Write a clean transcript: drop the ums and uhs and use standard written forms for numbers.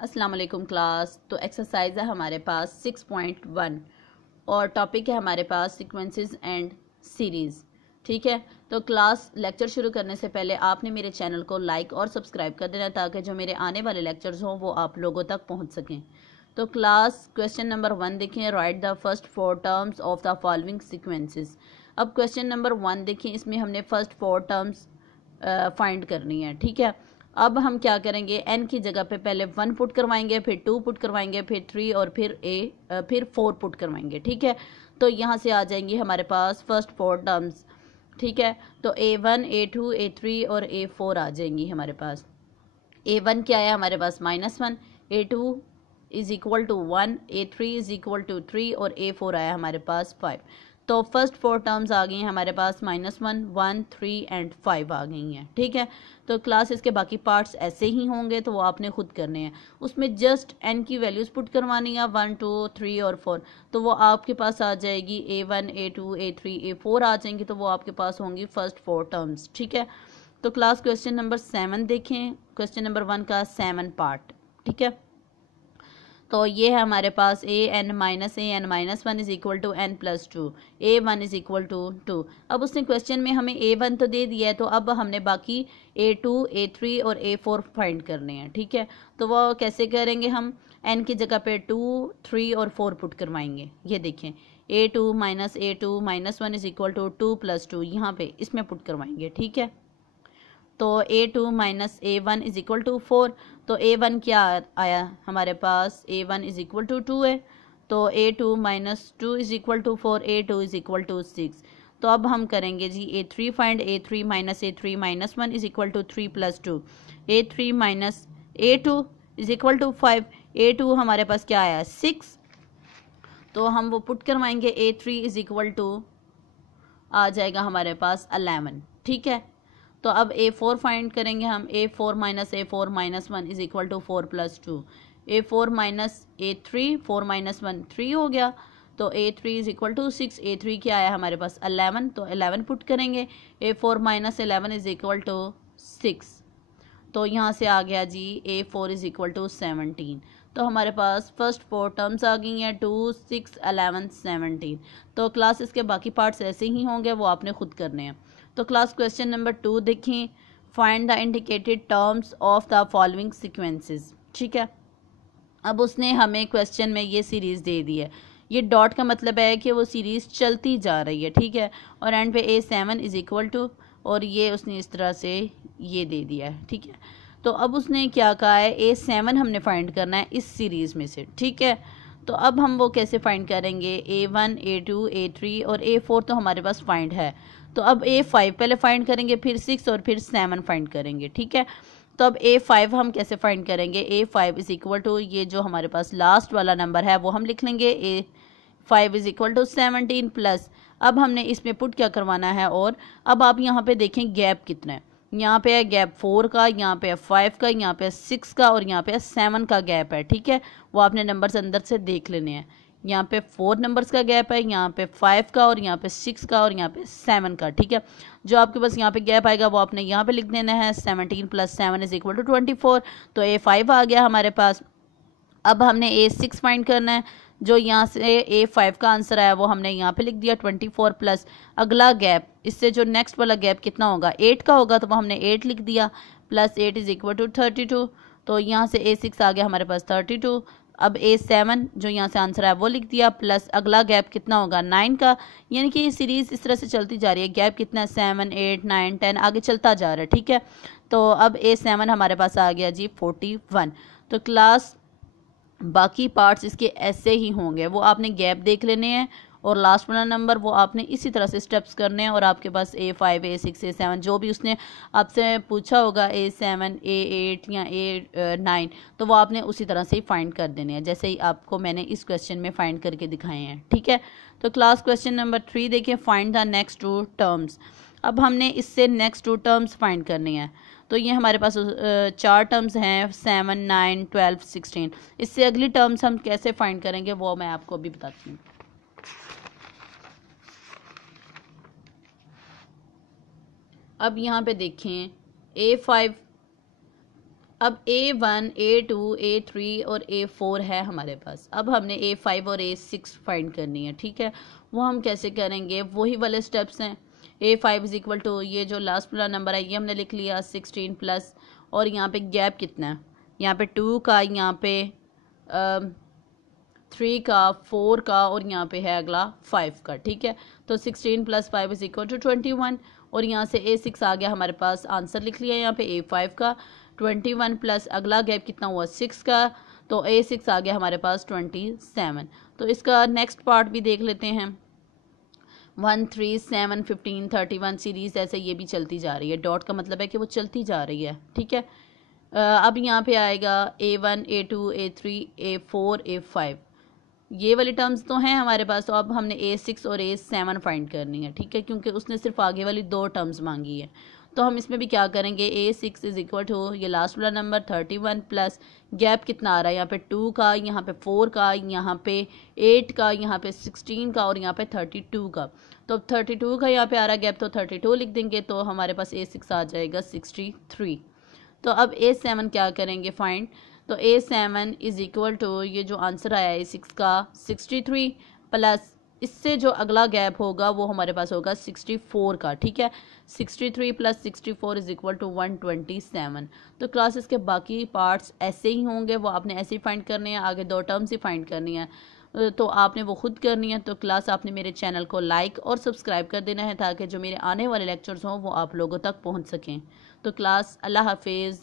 अस्सलाम वालेकुम क्लास। तो एक्सरसाइज है हमारे पास 6.1 और टॉपिक है हमारे पास सीक्वेंसेस एंड सीरीज़। ठीक है, तो क्लास लेक्चर शुरू करने से पहले आपने मेरे चैनल को लाइक और सब्सक्राइब कर देना ताकि जो मेरे आने वाले लेक्चर्स हों वो आप लोगों तक पहुंच सकें। तो क्लास क्वेश्चन नंबर 1 देखें, right the first 4 terms of the following sequences. अब क्वेश्चन नंबर 1 देखें, इसमें हमने फर्स्ट 4 टर्म्स फाइंड करनी है। ठीक है, अब हम क्या करेंगे, n की जगह पे पहले 1 पुट करवाएंगे, फिर 2 पुट करवाएंगे, फिर 3 और फिर 4 पुट करवाएंगे। ठीक है, तो यहाँ से आ जाएंगी हमारे पास फर्स्ट 4 टर्म्स। ठीक है, तो a1 a2 a3 और a4 आ जाएंगी हमारे पास। a1 क्या है हमारे पास -1, a2 is equal to 1, a3 is equal to 3 और a4 आया हमारे पास 5। तो फर्स्ट 4 टर्म्स आ गई हैं हमारे पास -1, 1, 3 एंड 5 आ गई हैं। ठीक है, तो क्लास इसके बाकी पार्ट्स ऐसे ही होंगे तो वो आपने खुद करने हैं। उसमें जस्ट n की वैल्यूज पुट करवानी है, 1, 2, 3 और 4। तो वो आपके पास आ जाएगी a1 a2 a3 a4 आ जाएंगी, तो वो आपके पास होंगी फर्स्ट 4 टर्म्स। ठीक है, तो क्लास क्वेश्चन नंबर 7 देखें, क्वेश्चन नंबर 1 का 7 पार्ट। ठीक है, तो ये है हमारे पास a n-1 is equal to n+2, a1 is equal to 2। अब उसने क्वेश्चन में हमें a1 तो दे दिया है, तो अब हमने बाकी a2 a3 और a4 फाइंड करने हैं। ठीक है, तो वो कैसे करेंगे, हम n की जगह पे 2, 3 और 4 पुट करवाएंगे। ये देखें, a2 -1 इज इक्वल टू 2 + 2, यहाँ पे इसमें पुट करवाएंगे। ठीक है, तो a2 - a1 is equal to 4। तो a1 क्या आया हमारे पास, a1 इज इक्वल टू 2 है, तो a2 - 2 is equal to 4, a2 is equal to 6। तो अब हम करेंगे जी a3 find, a3 - a3 - 1 is equal to 3 + 2, a3 - a2 is equal to 5, a2 हमारे पास क्या आया 6, तो हम वो पुट करवाएंगे, a3 इज इक्वल टू आ जाएगा हमारे पास 11। ठीक है, तो अब a4 फाइंड करेंगे हम, a4 - a4 - 1 is equal to 4 + 2, a4 - a3 4 - 1 3 हो गया, तो a3 is equal to 6, a3 क्या आया हमारे पास 11, तो 11 पुट करेंगे, a4 - 11 इज इक्वल टू 6, तो यहाँ से आ गया जी a4 इज इक्वल टू 17। तो हमारे पास फर्स्ट 4 टर्म्स आ गई हैं, 2, 6, 11, 17। तो क्लास इसके बाकी पार्ट्स ऐसे ही होंगे, वो आपने खुद करने हैं। तो क्लास क्वेश्चन नंबर 2 देखें, find the indicated terms of the following sequences. ठीक है, अब उसने हमें क्वेश्चन में ये सीरीज दे दी है, ये डॉट का मतलब है कि वो सीरीज चलती जा रही है। ठीक है, और एंड पे a7 इज इक्वल टू, और ये उसने इस तरह से ये दे दिया है। ठीक है, तो अब उसने क्या कहा है, a7 हमने फाइंड करना है इस सीरीज में से। ठीक है, तो अब हम वो कैसे फाइंड करेंगे, a1 a2 a3 और a4 तो हमारे पास फाइंड है, तो अब a5 पहले फाइंड करेंगे, फिर 6 और फिर 7 फाइंड करेंगे। ठीक है, तो अब a5 हम कैसे फाइंड करेंगे, a5 इज इक्वल टू ये जो हमारे पास लास्ट वाला नंबर है वो हम लिख लेंगे, a5 is equal to 17 plus, अब हमने इसमें पुट क्या करवाना है, और अब आप यहाँ पे देखें गैप कितना है, यहाँ पे है गैप 4 का, यहाँ पे है 5 का, यहाँ पे है 6 का और यहाँ पे है 7 का गैप है। ठीक है, वो आपने नंबर्स अंदर से देख लेने हैं, यहाँ पे 4 नंबर्स का गैप है, यहाँ पे 5 का और यहाँ पे 6 का और यहाँ पे 7 का। ठीक है, जो आपके पास यहाँ पे गैप आएगा वो आपने यहाँ पे लिख देना है, 17 + 7 इज इक्वल टू 24। तो a5 आ गया हमारे पास। अब हमने a6 फाइंड करना है, जो यहाँ से a5 का आंसर आया वो हमने यहाँ पे लिख दिया 24 प्लस अगला गैप, इससे जो नेक्स्ट वाला गैप कितना होगा 8 का होगा, तो वो हमने 8 लिख दिया, प्लस 8 इज इक्वल टू 32। तो यहाँ से a6 आ गया हमारे पास 32। अब a7 जो यहाँ से आंसर है वो लिख दिया, प्लस अगला गैप कितना होगा 9 का, यानी कि ये सीरीज इस तरह से चलती जा रही है, गैप कितना है 7, 8, 9, 10 आगे चलता जा रहा है। ठीक है, तो अब a7 हमारे पास आ गया जी 41। तो क्लास बाकी पार्ट्स इसके ऐसे ही होंगे, वो आपने गैप देख लेने हैं और लास्ट वाला नंबर वो आपने इसी तरह से स्टेप्स करने हैं, और आपके पास a5 a6 a7 जो भी उसने आपसे पूछा होगा a7 a8 या a9, तो वो आपने उसी तरह से ही फाइंड कर देने हैं, जैसे ही आपको मैंने इस क्वेश्चन में फाइंड करके दिखाए हैं। ठीक है, तो क्लास क्वेश्चन नंबर 3 देखिए, फाइंड द नेक्स्ट 2 टर्म्स। अब हमने इससे नेक्स्ट 2 टर्म्स फाइंड करनी है, तो ये हमारे पास 4 टर्म्स हैं, 7, 9, 12, 16। इससे अगली टर्म्स हम कैसे फाइंड करेंगे वो मैं आपको अभी बताती हूँ। अब यहाँ पे देखें, a5 अब A1, A2, A3 और A4 है हमारे पास। अब हमने A5 और A6 फाइंड करनी है, ठीक है। वो हम कैसे करेंगे, वही वाले स्टेप्स हैं। A5 इज इक्वल टू, ये जो लास्ट वाला नंबर है ये हमने लिख लिया 16 प्लस, और यहाँ पे गैप कितना है, यहाँ पे 2 का, यहाँ पे 3 का, 4 का, और यहाँ पे है अगला 5 का, ठीक है। तो 16 प्लस 5 इज इक्वल टू 21, और यहाँ से A6 आ गया हमारे पास, आंसर लिख लिया यहाँ पे A5 का। 21 प्लस अगला गैप कितना हुआ 6 का, तो A6 आ गया हमारे पास 27। तो इसका नेक्स्ट पार्ट भी देख लेते हैं। 1, 3, 7, 15, 31 सीरीज ऐसे ये भी चलती जा रही है। डॉट का मतलब है कि वो चलती जा रही है, ठीक है। अब यहाँ पे आएगा A1, A2, A3, A4, A5, ये वाली टर्म्स तो हैं हमारे पास। तो अब हमने A6 और A7 फाइंड करनी है, ठीक है, क्योंकि उसने सिर्फ आगे वाली 2 टर्म्स मांगी है। तो हम इसमें भी क्या करेंगे, A6 इज इक्वल टू ये लास्ट वाला नंबर 31 प्लस गैप कितना आ रहा है, यहाँ पे 2 का, यहाँ पे 4 का, यहाँ पे 8 का, यहाँ पे 16 का, और यहाँ पे 32 का। तो अब 32 का यहाँ पे आ रहा है गैप, तो 32 लिख देंगे, तो हमारे पास A6 आ जाएगा 63। तो अब A7 क्या करेंगे फाइंड, तो A7 इज इक्वल टू ये जो आंसर आया है A6 का 63 प्लस इससे जो अगला गैप होगा वो हमारे पास होगा 64 का, ठीक है। 63 प्लस 64 इज इक्वल टू 127। तो क्लासेस के बाकी पार्ट्स ऐसे ही होंगे, वो आपने ऐसे ही फाइंड करने हैं, आगे 2 टर्म्स ही फाइंड करनी है, तो आपने वो खुद करनी है। तो क्लास आपने मेरे चैनल को लाइक और सब्सक्राइब कर देना है ताकि जो मेरे आने वाले लेक्चर्स हों वो आप लोगों तक पहुंच सकें। तो क्लास अल्लाह हाफिज़।